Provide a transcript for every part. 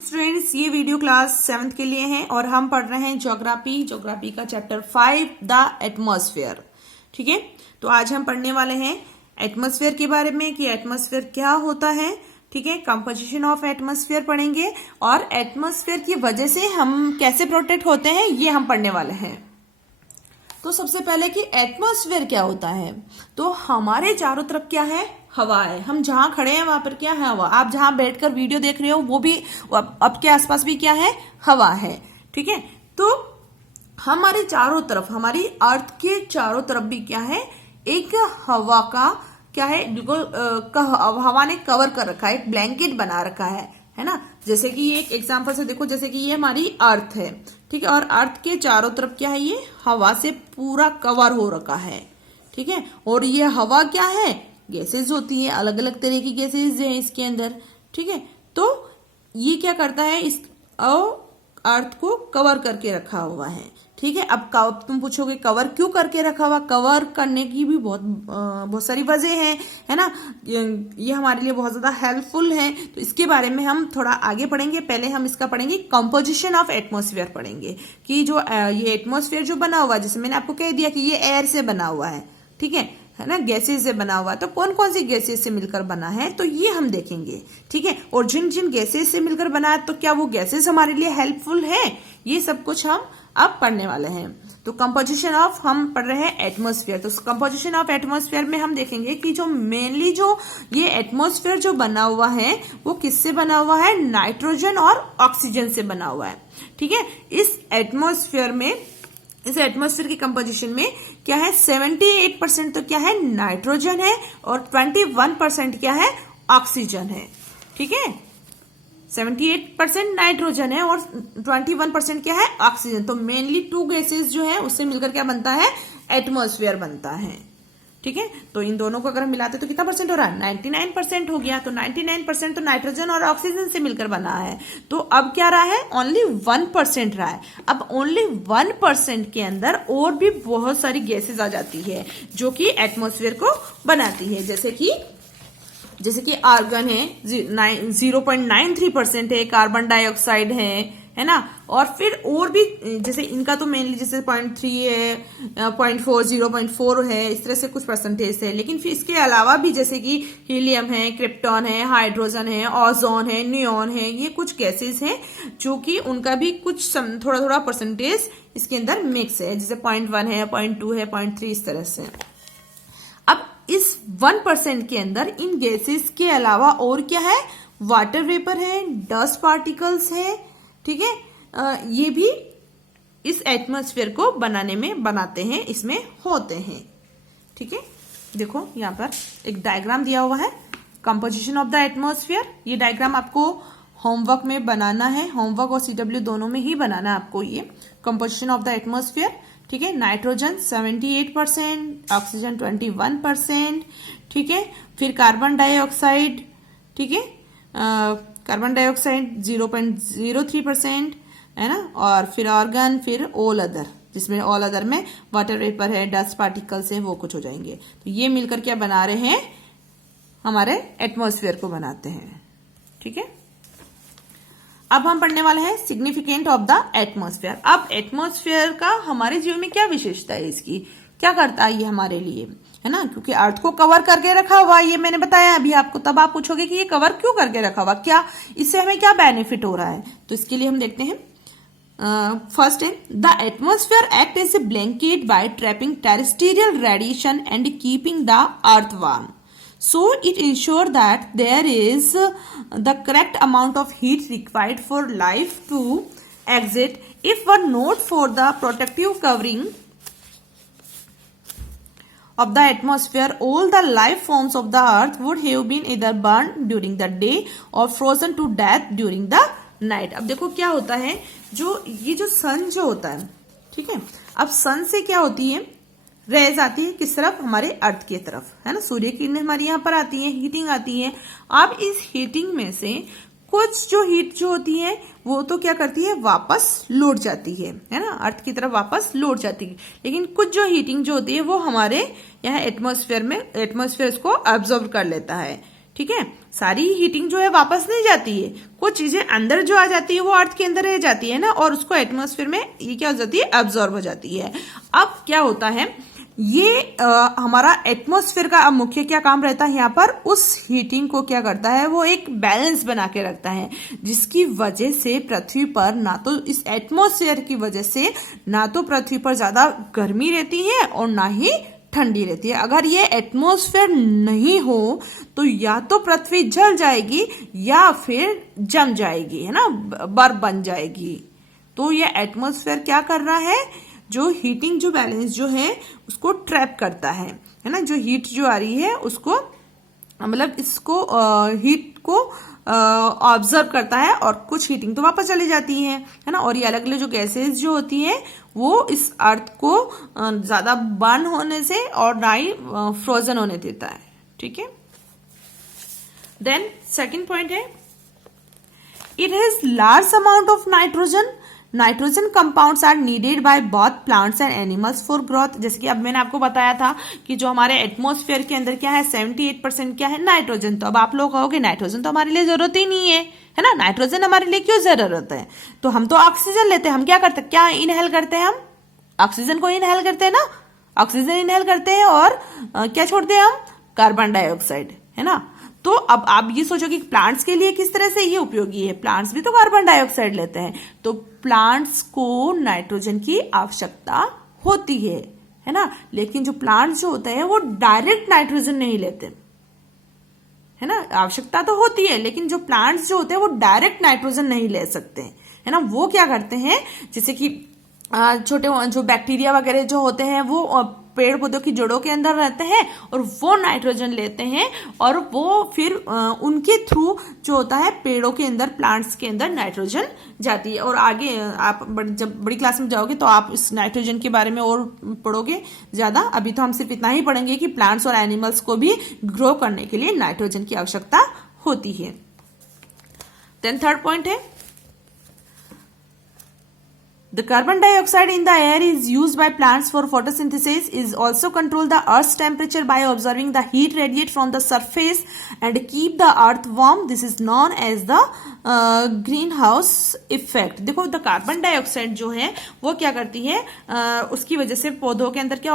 Students, ये video class 7th के लिए है और हम पढ़ रहे हैं ज्योग्राफी का चैप्टर 5 द एटमॉस्फेयर। ठीक है, तो आज हम पढ़ने वाले हैं एटमॉस्फेयर के बारे में कि एटमॉस्फेयर क्या होता है। ठीक है, कंपोजिशन ऑफ एटमॉस्फेयर पढ़ेंगे और एटमॉस्फेयर की वजह से हम कैसे प्रोटेक्ट होते हैं ये हम पढ़ने वाले हैं। तो सबसे पहले कि एटमॉस्फेयर क्या होता है, तो हमारे चारों तरफ क्या है, हवा है। हम जहां खड़े हैं वहां पर क्या है, हवा। आप जहां बैठकर वीडियो देख रहे हो वो भी आपके आसपास भी क्या है, हवा है। ठीक है, तो हमारे चारों तरफ, हमारी अर्थ के चारों तरफ भी क्या है, एक हवा का क्या है, बिल्कुल हवा ने कवर कर रखा है, एक ब्लैंकेट बना रखा है ना। जैसे कि एक एग्जांपल से देखो, जैसे कि ये हमारी अर्थ है, ठीक है, और अर्थ के चारों तरफ क्या है, ये हवा से पूरा कवर हो रखा है। ठीक है, और ये हवा क्या है, गैसेज होती है, अलग अलग तरह की गैसेज है इसके अंदर। ठीक है, तो ये क्या करता है, इस अर्थ को कवर करके रखा हुआ है। ठीक है, अब तुम पूछोगे कवर क्यों करके रखा हुआ। कवर करने की भी बहुत सारी वजह है ना। ये हमारे लिए बहुत ज्यादा हेल्पफुल है, तो इसके बारे में हम थोड़ा आगे पढ़ेंगे। पहले हम इसका पढ़ेंगे कंपोजिशन ऑफ एटमॉस्फेयर पढ़ेंगे कि जो ये एटमॉस्फेयर जो बना हुआ है, जैसे मैंने आपको कह दिया कि ये एयर से बना हुआ है, ठीक है ना, गैसेज से बना हुआ है। तो कौन कौन सी गैसेज से मिलकर बना है, तो ये हम देखेंगे। ठीक है, और जिन जिन गैसेज से मिलकर बना है, तो क्या वो गैसेज हमारे लिए हेल्पफुल है, ये सब कुछ हम अब पढ़ने वाले हैं। तो कंपोजिशन ऑफ, हम पढ़ रहे हैं एटमॉस्फेयर। तो कंपोजिशन ऑफ एटमॉस्फेयर में हम देखेंगे कि जो मेनली जो ये एटमॉस्फेयर जो बना हुआ है वो किससे बना हुआ है, नाइट्रोजन और ऑक्सीजन से बना हुआ है। ठीक है, इस एटमॉस्फेयर की कंपोजिशन में क्या है, 78% तो क्या है, नाइट्रोजन है और 21% क्या है, ऑक्सीजन है। ठीक है, 78% नाइट्रोजन है और 21% क्या है, ऑक्सीजन। तो मेनली टू गैसेस जो है उससे मिलकर क्या बनता है, एटमॉस्फेयर बनता है। ठीक है, तो इन दोनों को अगर हम मिलाते तो कितना परसेंट हो रहा है, 99% हो गया। तो 99% तो नाइट्रोजन और ऑक्सीजन से मिलकर बना है। तो अब क्या रहा है, ओनली 1% रहा है। अब ओनली 1% के अंदर और भी बहुत सारी गैसेज आ जाती है जो कि एटमॉस्फेयर को बनाती है। जैसे कि आर्गन है, 0.93% है, कार्बन डाइऑक्साइड है ना। और फिर और भी, जैसे इनका तो मेनली जैसे 0.3 है, 0.4, 0.4 है, इस तरह से कुछ परसेंटेज है। लेकिन फिर इसके अलावा भी जैसे कि हीलियम है, क्रिप्टॉन है, हाइड्रोजन है, ओजोन है, नियोन है, ये कुछ गैसेस हैं जो कि उनका भी कुछ थोड़ा थोड़ा परसेंटेज इसके अंदर मिक्स है। जैसे 0.1 है, 0.2 है, 0.3, इस तरह से। अब इस 1% के अंदर इन गैसेस के अलावा और क्या है, वाटर वेपर है, डस्ट पार्टिकल्स है। ठीक है, ये भी इस एटमॉस्फेयर को बनाते हैं, इसमें होते हैं। ठीक है, देखो यहाँ पर एक डायग्राम दिया हुआ है, कंपोजिशन ऑफ द एटमॉस्फेयर। ये डायग्राम आपको होमवर्क में बनाना है, होमवर्क और CW दोनों में ही बनाना है आपको ये कंपोजिशन ऑफ द एटमॉस्फेयर। ठीक है, नाइट्रोजन 78%, ऑक्सीजन 21%। ठीक है, फिर कार्बन डाइऑक्साइड, ठीक है, कार्बन डाइऑक्साइड 0.03% है ना। और फिर ऑर्गन, फिर ऑल अदर, जिसमें ऑल अदर में वाटर वेपर है, डस्ट पार्टिकल्स है, वो कुछ हो जाएंगे। तो ये मिलकर क्या बना रहे हैं, हमारे एटमॉस्फेयर को बनाते हैं। ठीक है, अब हम पढ़ने वाले हैं सिग्निफिकेंट ऑफ द एटमॉस्फेयर। अब एटमॉस्फेयर का हमारे जीवन में क्या विशेषता है, इसकी क्या करता है ये हमारे लिए, है ना। क्योंकि अर्थ को कवर करके रखा हुआ, ये मैंने बताया अभी आपको। तब आप पूछोगे कि ये कवर क्यों करके रखा हुआ, क्या इससे हमें क्या बेनिफिट हो रहा है। तो इसके लिए हम देखते हैं, फर्स्ट है, the atmosphere act as a blanket by trapping terrestrial radiation and keeping the earth warm. So it ensure that there is the correct amount of heat required for life to exist. If were not for the protective covering of the atmosphere, all the life forms of the earth would have been either burned during the day or frozen to death during the night. अब देखो क्या होता है, ये जो सन जो होता है, ठीक है, अब सन से क्या होती है, रेज आती है किस तरफ, हमारे अर्थ की तरफ, है ना। सूर्य किरणें हमारी यहाँ पर आती है, हीटिंग आती है। अब इस हीटिंग में से कुछ जो हीट जो होती है वो तो क्या करती है, वापस लौट जाती है ना, अर्थ की तरफ वापस लौट जाती है। लेकिन कुछ जो हीटिंग जो होती है वो हमारे यहाँ एटमॉस्फेयर उसको एब्जॉर्ब कर लेता है। ठीक है, सारी हीटिंग जो है वापस नहीं जाती है, कुछ चीजें अंदर जो आ जाती है वो अर्थ के अंदर रह जाती है ना, और उसको एटमॉस्फेयर में ये क्या हो जाती है, अब्जॉर्ब हो जाती है। अब क्या होता है, ये हमारा एटमॉस्फेयर का अब मुख्य क्या काम रहता है यहाँ पर, उस हीटिंग को क्या करता है, वो एक बैलेंस बना के रखता है, जिसकी वजह से पृथ्वी पर ना तो इस एटमॉस्फेयर की वजह से ना तो पृथ्वी पर ज्यादा गर्मी रहती है और ना ही ठंडी रहती है। अगर ये एटमॉस्फेयर नहीं हो तो या तो पृथ्वी जल जाएगी या फिर जम जाएगी, है ना, बर्फ बन जाएगी। तो ये एटमॉस्फेयर क्या कर रहा है, जो हीटिंग जो बैलेंस जो है उसको ट्रैप करता है ना, जो हीट जो आ रही है उसको मतलब इसको हीट को ऑब्जर्व करता है, और कुछ हीटिंग तो वापस चली जाती है ना, और ये अलग अलग जो गैसेस जो होती है वो इस अर्थ को ज्यादा बर्न होने से और ना ही फ्रोजन होने देता है। ठीक है, देन सेकंड पॉइंट है, it has large amount of nitrogen. Nitrogen compounds are needed by both plants and animals for growth. जैसे कि अब मैंने आपको बताया था कि जो हमारे एटमॉस्फेयर के अंदर क्या है, 78% क्या है, नाइट्रोजन। तो अब आप लोग कहोगे नाइट्रोजन तो हमारे लिए जरूरत ही नहीं है ना, नाइट्रोजन हमारे लिए क्यों जरूरत है, तो हम तो ऑक्सीजन लेते हैं, हम क्या करते हैं, क्या इनहेल करते हैं, हम ऑक्सीजन को इनहेल करते हैं ना, ऑक्सीजन इनहेल करते हैं और क्या छोड़ते हैं हम, कार्बन डाइऑक्साइड, है ना। तो अब आप ये सोचो कि प्लांट्स के लिए किस तरह से ये उपयोगी है, प्लांट्स भी तो कार्बन डाइऑक्साइड लेते हैं, तो प्लांट्स को नाइट्रोजन की आवश्यकता होती है ना, लेकिन जो प्लांट्स जो होते हैं वो डायरेक्ट नाइट्रोजन नहीं लेते, है ना। आवश्यकता तो होती है लेकिन जो प्लांट्स जो होते हैं वो डायरेक्ट नाइट्रोजन नहीं ले सकते, है ना। वो क्या करते हैं, जैसे कि छोटे जो बैक्टीरिया वगैरह जो होते हैं वो पेड़ पौधों की जड़ों के अंदर रहते हैं और वो नाइट्रोजन लेते हैं, और वो फिर उनके थ्रू जो होता है पेड़ों के अंदर, प्लांट्स के अंदर नाइट्रोजन जाती है। और आगे आप जब बड़ी क्लास में जाओगे तो आप इस नाइट्रोजन के बारे में और पढ़ोगे ज्यादा। अभी तो हम सिर्फ इतना ही पढ़ेंगे कि प्लांट्स और एनिमल्स को भी ग्रो करने के लिए नाइट्रोजन की आवश्यकता होती है। देन थर्ड पॉइंट है, the carbon dioxide in the air is used by plants for photosynthesis, is also control the earth's temperature by observing the heat radiate from the surface and keep the earth warm. This is known as the greenhouse effect. देखो, the carbon dioxide जो है वो क्या करती है, उसकी वजह से पौधों के अंदर क्या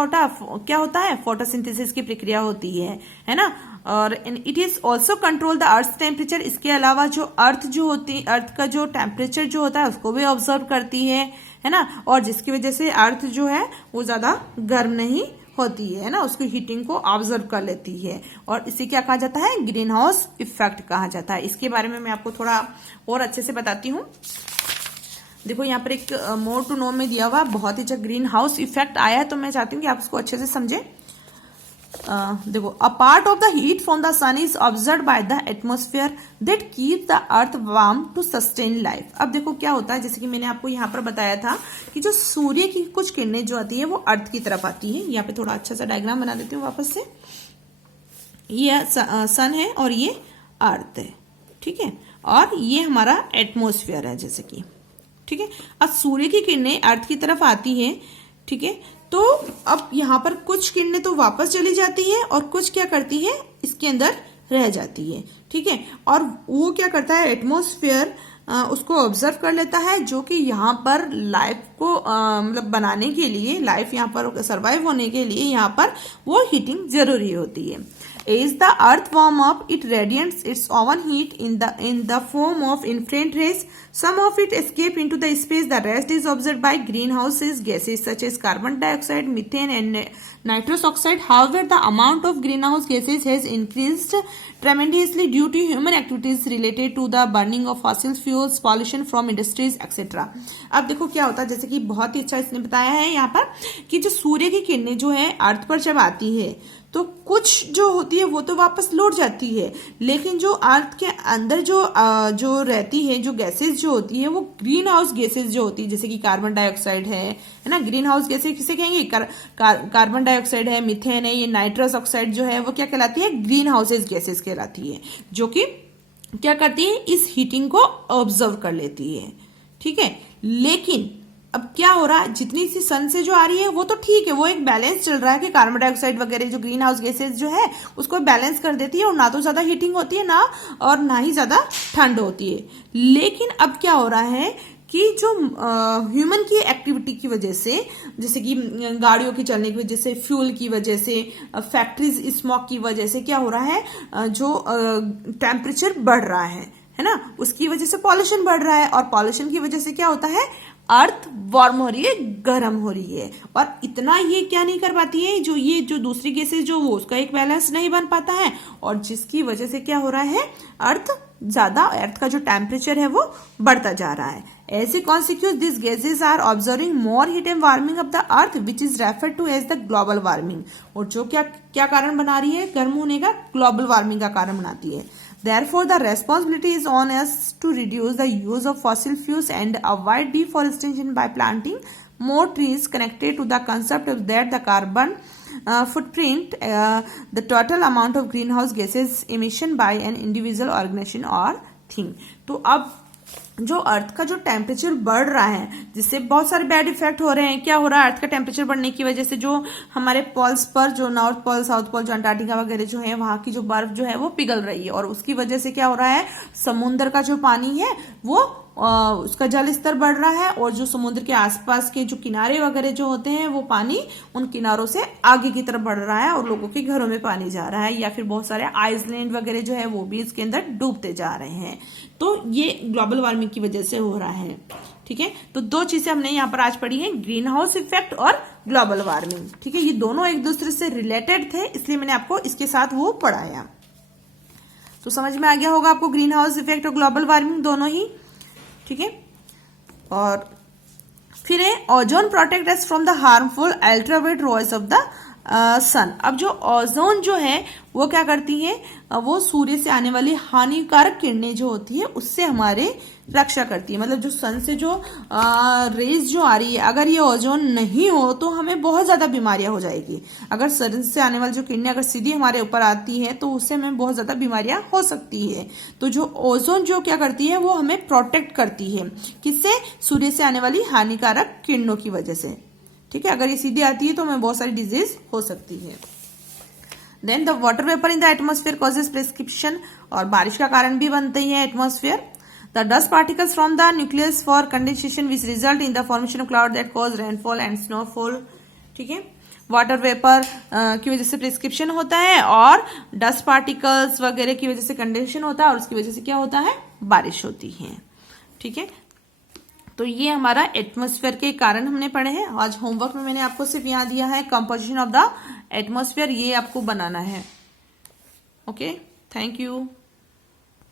होता है, फोटोसिंथेसिस की प्रक्रिया होती है ना। और it is also control the earth temperature. इसके अलावा जो अर्थ का जो टेम्परेचर जो होता है उसको भी ऑब्जर्व करती है ना, और जिसकी वजह से अर्थ जो है वो ज्यादा गर्म नहीं होती है ना, उसकी हीटिंग को ऑब्जर्व कर लेती है, और इसे क्या कहा जाता है, ग्रीन हाउस इफेक्ट कहा जाता है। इसके बारे में मैं आपको थोड़ा और अच्छे से बताती हूँ। देखो यहाँ पर एक मोर टू नो में दिया हुआ बहुत ही अच्छा ग्रीन हाउस इफेक्ट आया है, तो मैं चाहती हूँ कि आप उसको अच्छे से समझे। देखो, a part of the heat from the sun is observe by the atmosphere that keep the earth warm to sustain life. अब देखो क्या होता है, जैसे कि मैंने आपको यहाँ पर बताया था कि जो सूर्य की कुछ किरणें जो आती है वो अर्थ की तरफ आती है। यहाँ पे थोड़ा अच्छा सा डायग्राम बना देती हूँ वापस से। ये सन है और ये अर्थ है, ठीक है, और ये हमारा एटमोस्फेयर है जैसे कि, ठीक है। अब सूर्य की किरणें अर्थ की तरफ आती है, ठीक है, तो अब यहाँ पर कुछ किरणें तो वापस चली जाती है और कुछ क्या करती है, इसके अंदर रह जाती है, ठीक है। और वो क्या करता है, एटमॉस्फेयर उसको ऑब्जर्व कर लेता है, जो कि यहाँ पर लाइफ को मतलब बनाने के लिए, लाइफ यहाँ पर सरवाइव होने के लिए यहाँ पर वो हीटिंग जरूरी होती है। As the earth warm up, it radiates its own heat in the form of infrared rays. Some of it escape into the space. The rest is absorbed by greenhouse gases such as carbon dioxide, methane, and nitrous oxide. However, the amount of greenhouse gases has increased tremendously due to human activities related to the burning of fossil fuels, pollution from industries, etc. अब देखो क्या होता है, जैसे कि बहुत ही अच्छा इसने बताया है यहाँ पर कि जो सूर्य की किरणें जो है अर्थ पर जब आती है तो कुछ जो होती है वो तो वापस लौट जाती है, लेकिन जो अर्थ के अंदर जो रहती है, जो गैसेस जो होती है वो ग्रीन हाउस गैसेस जो होती है, जैसे कि कार्बन डाइऑक्साइड है ना। ग्रीन हाउस गैसेस किसे कहेंगे, कार्बन डाइऑक्साइड है, मीथेन है, ये नाइट्रस ऑक्साइड जो है वो क्या कहलाती है, ग्रीन हाउसेस गैसेस कहलाती है, जो कि क्या करती है, इस हीटिंग को ऑब्जर्व कर लेती है, ठीक है। लेकिन अब क्या हो रहा है, जितनी सी सन से जो आ रही है वो तो ठीक है, वो एक बैलेंस चल रहा है कि कार्बन डाइऑक्साइड वगैरह जो ग्रीन हाउस गैसेज जो है उसको बैलेंस कर देती है और ना तो ज्यादा हीटिंग होती है ना ही ज्यादा ठंड होती है। लेकिन अब क्या हो रहा है कि जो ह्यूमन की एक्टिविटी की वजह से, जैसे कि गाड़ियों के चलने की वजह से, फ्यूल की वजह से, फैक्ट्रीज स्मोक की वजह से क्या हो रहा है, जो टेम्परेचर बढ़ रहा है ना, उसकी वजह से पॉल्यूशन बढ़ रहा है और पॉल्यूशन की वजह से क्या होता है, अर्थ वार्म हो रही है, गर्म हो रही है। और इतना ये क्या नहीं कर पाती है, जो दूसरी गैसेज जो वो उसका एक बैलेंस नहीं बन पाता है और जिसकी वजह से क्या हो रहा है, अर्थ का जो टेम्परेचर है वो बढ़ता जा रहा है। ऐसे consequence this gases are observing more heat and warming of the earth which is referred to as the global warming. और जो क्या कारण बना रही है, गर्म होने का, ग्लोबल वार्मिंग का कारण बनाती है। Therefore, the responsibility is on us to reduce the use of fossil fuels and avoid deforestation by planting more trees. Connected to the concept of that the carbon footprint, the total amount of greenhouse gases emission by an individual organization or thing. तो अब जो अर्थ का जो temperature बढ़ रहा है, जिससे बहुत सारे बैड इफेक्ट हो रहे हैं। क्या हो रहा है, अर्थ का टेम्परेचर बढ़ने की वजह से जो हमारे पोल्स पर, जो नॉर्थ पोल, साउथ पोल, जो अंटार्कटिका वगैरह जो है, वहां की जो बर्फ जो है वो पिघल रही है और उसकी वजह से क्या हो रहा है, समुद्र का जो पानी है वो उसका जल स्तर बढ़ रहा है और जो समुद्र के आसपास के जो किनारे वगैरह जो होते हैं वो पानी उन किनारों से आगे की तरफ बढ़ रहा है और लोगों के घरों में पानी जा रहा है, या फिर बहुत सारे आइसलैंड वगैरह जो है वो भी इसके अंदर डूबते जा रहे हैं। तो ये ग्लोबल वार्मिंग की वजह से हो रहा है। ठीक है, तो दो चीजें हमने यहाँ पर आज पढ़ी है, ग्रीन हाउस इफेक्ट और ग्लोबल वार्मिंग। ठीक है, ये दोनों एक दूसरे से रिलेटेड थे, इसलिए मैंने आपको इसके साथ वो पढ़ाया। तो समझ में आ गया होगा आपको ग्रीन हाउस इफेक्ट और ग्लोबल वार्मिंग दोनों ही। ठीक है, और फिर है ozone protect us from the harmful ultraviolet rays of the sun. अब जो ओजोन जो है वो क्या करती है, वो सूर्य से आने वाली हानिकारक किरणें जो होती है उससे हमारे रक्षा करती है। मतलब जो सन से जो रेज जो आ रही है, अगर ये ओजोन नहीं हो तो हमें बहुत ज्यादा बीमारियां हो जाएगी। अगर सन से आने वाली जो किरणें अगर सीधी हमारे ऊपर आती है तो उससे हमें बहुत ज्यादा बीमारियां हो सकती है। तो जो ओजोन जो क्या करती है, वो हमें प्रोटेक्ट करती है, किससे, सूर्य से आने वाली हानिकारक किरणों की वजह से। ठीक है, अगर ये सीधी आती है तो हमें बहुत सारी डिजीज हो सकती है। Then the water vapour in the atmosphere causes precipitation, और बारिश का कारण भी बनती है atmosphere. The dust particles from the nucleus for condensation which result in the formation of cloud that cause rainfall and snowfall. ठीक है, वाटर वेपर की वजह से प्रेसिपिटेशन होता है और डस्ट पार्टिकल्स वगैरह की वजह से कंडेंसेशन होता है और उसकी वजह से क्या होता है, बारिश होती है। ठीक है, तो ये हमारा एटमॉस्फेयर के कारण हमने पढ़े हैं। आज होमवर्क में मैंने आपको सिर्फ यहाँ दिया है कंपोजिशन ऑफ द एटमॉस्फेयर, ये आपको बनाना है। Okay, thank you.